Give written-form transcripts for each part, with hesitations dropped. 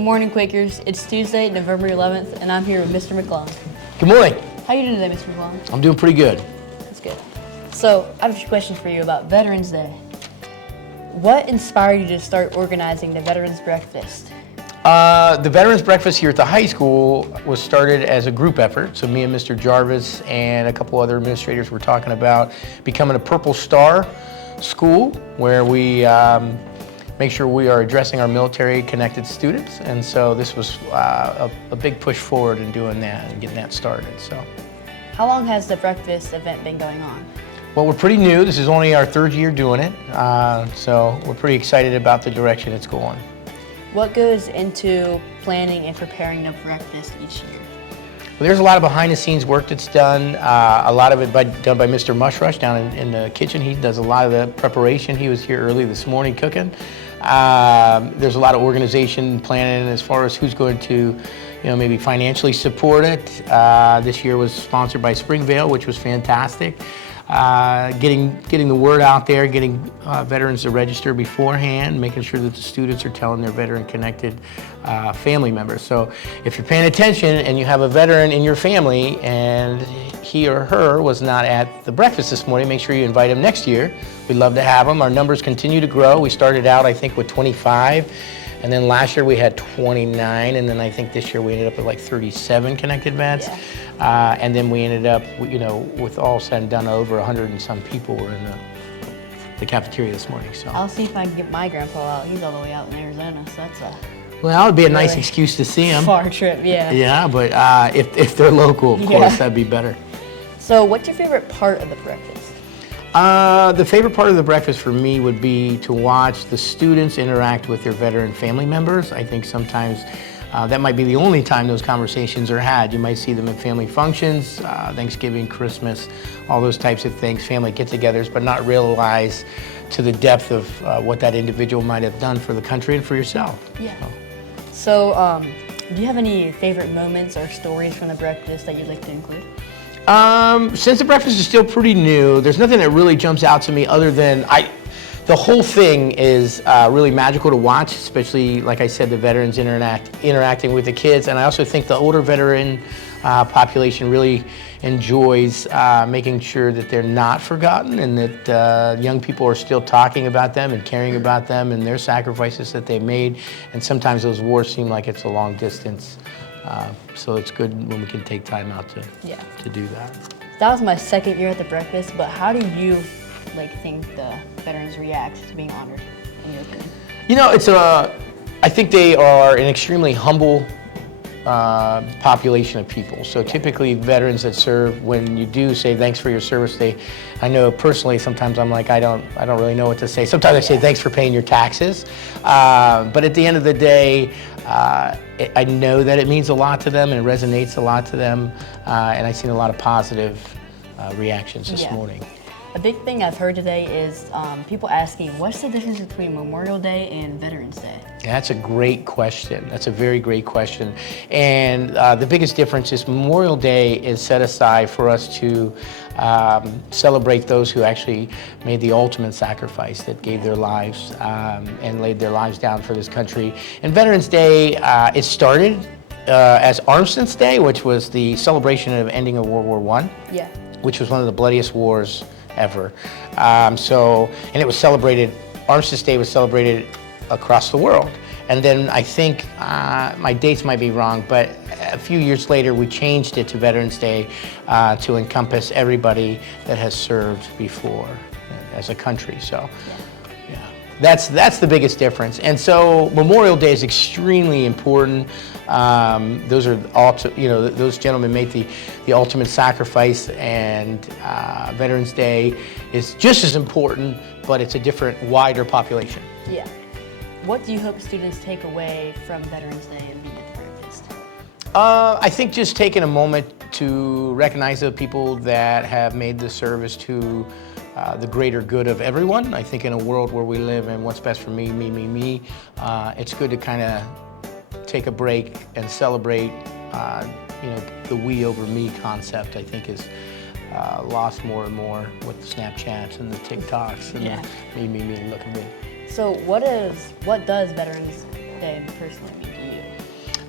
Good morning, Quakers. It's Tuesday, November 11th, and I'm here with Mr. McClung. Good morning. How are you doing today, Mr. McClung? I'm doing pretty good. That's good. So, I have a few questions for you about Veterans Day. What inspired you to start organizing the Veterans Breakfast? The Veterans Breakfast here at the high school was started as a group effort. So me and Mr. Jarvis and a couple other administrators were talking about becoming a Purple Star school where we make sure we are addressing our military-connected students. And so this was a big push forward in doing that and getting that started. So, How long has the breakfast event been going on? well, we're pretty new. This is only our third year doing it. So we're pretty excited about the direction it's going. What goes into planning and preparing the breakfast each year? Well, there's a lot of behind-the-scenes work that's done. A lot of it done by Mr. Mushrush down in the kitchen. He does a lot of the preparation. He was here early this morning cooking. There's a lot of organization planning as far as who's going to, maybe financially support it. This year was sponsored by Springvale, which was fantastic. Getting the word out there, getting veterans to register beforehand, making sure that the students are telling their veteran-connected family members. So if you're paying attention and you have a veteran in your family and he or her was not at the breakfast this morning, make sure you invite him next year. We'd love to have them. Our numbers continue to grow. We started out, I think, with 25. And then last year we had 29, and then I think this year we ended up with like 37 connected vets. Yeah. And then we ended up, with all said and done, over 100 and some people were in the cafeteria this morning. So. I'll see if I can get my grandpa out. He's all the way out in Arizona, so that's a Well, it would be a nice really excuse to see them. far trip, yeah. Yeah, but if they're local, of course, that'd be better. So what's your favorite part of the breakfast? The favorite part of the breakfast for me would be to watch the students interact with their veteran family members. I think sometimes that might be the only time those conversations are had. You might see them at family functions, Thanksgiving, Christmas, all those types of things, family get-togethers, but not realize to the depth of what that individual might have done for the country and for yourself. Yeah. So, do you have any favorite moments or stories from the breakfast that you'd like to include? Since the breakfast is still pretty new, there's nothing that really jumps out to me other than the whole thing is really magical to watch, especially, like I said, the veterans interacting with the kids. And I also think the older veteran population really enjoys making sure that they're not forgotten and that young people are still talking about them and caring about them and their sacrifices that they made. And sometimes those wars seem like it's a long distance. So it's good when we can take time out to do that. That was my second year at the breakfast, but how do you think the veterans react to being honored, in your opinion? I think they are an extremely humble population of people. So typically veterans that serve, when you do say thanks for your service, I know personally sometimes I'm like, I don't really know what to say. Sometimes I say thanks for paying your taxes. But at the end of the day, I know that it means a lot to them and it resonates a lot to them. And I've seen a lot of positive reactions this morning. A big thing I've heard today is people asking, what's the difference between Memorial Day and Veterans Day? That's a great question. That's a very great question. And the biggest difference is Memorial Day is set aside for us to celebrate those who actually made the ultimate sacrifice, that gave their lives and laid their lives down for this country. And Veterans Day, it started as Armistice Day, which was the celebration of ending of World War I, which was one of the bloodiest wars ever. And it was celebrated, Armistice Day was celebrated across the world. And then I think, my dates might be wrong, but a few years later we changed it to Veterans Day to encompass everybody that has served before as a country. So that's the biggest difference. And so Memorial Day is extremely important. Those gentlemen made the ultimate sacrifice, and Veterans Day is just as important, but it's a different, wider population. Yeah. What do you hope students take away from Veterans Day and being at the breakfast? I think just taking a moment to recognize the people that have made the service to the greater good of everyone. I think in a world where we live in what's best for me, it's good to kind of take a break and celebrate, the we over me concept. I think is lost more and more with the Snapchats and the TikToks and the me, look at me. So what does Veterans Day personally mean to you?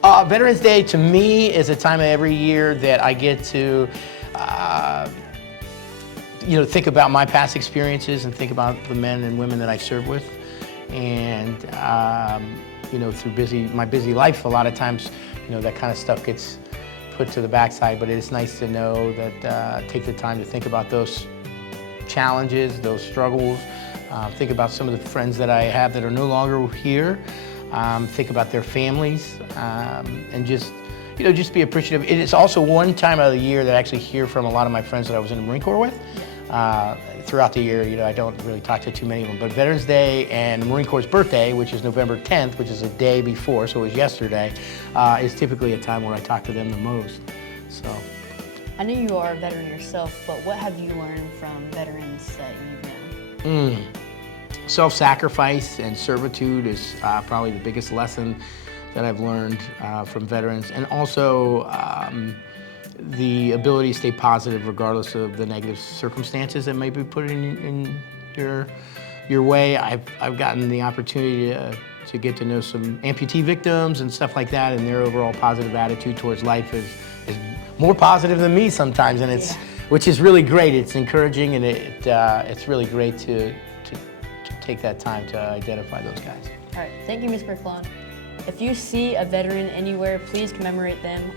Veterans Day to me is a time of every year that I get to think about my past experiences and think about the men and women that I serve with. And, through my busy life, a lot of times, that kind of stuff gets put to the backside, but it is nice to know that take the time to think about those challenges, those struggles, think about some of the friends that I have that are no longer here, think about their families, and just be appreciative. It is also one time of the year that I actually hear from a lot of my friends that I was in the Marine Corps with. Throughout the year, I don't really talk to too many of them, but Veterans Day and the Marine Corps' birthday, which is November 10th, which is a day before, so it was yesterday, is typically a time where I talk to them the most. So, I know you are a veteran yourself, but what have you learned from veterans that you've known? Self-sacrifice and servitude is probably the biggest lesson that I've learned from veterans, and also the ability to stay positive regardless of the negative circumstances that may be put in your way. I've gotten the opportunity to get to know some amputee victims and stuff like that, and their overall positive attitude towards life is more positive than me sometimes, and which is really great. It's encouraging, and it's really great to take that time to identify those guys. All right, thank you, Ms. McClellan. If you see a veteran anywhere, please commemorate them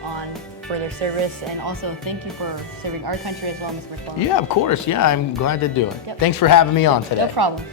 for their service, and also thank you for serving our country as well, Ms. McClellan. Yeah, of course. Yeah, I'm glad to do it. Yep. Thanks for having me on today. No problem.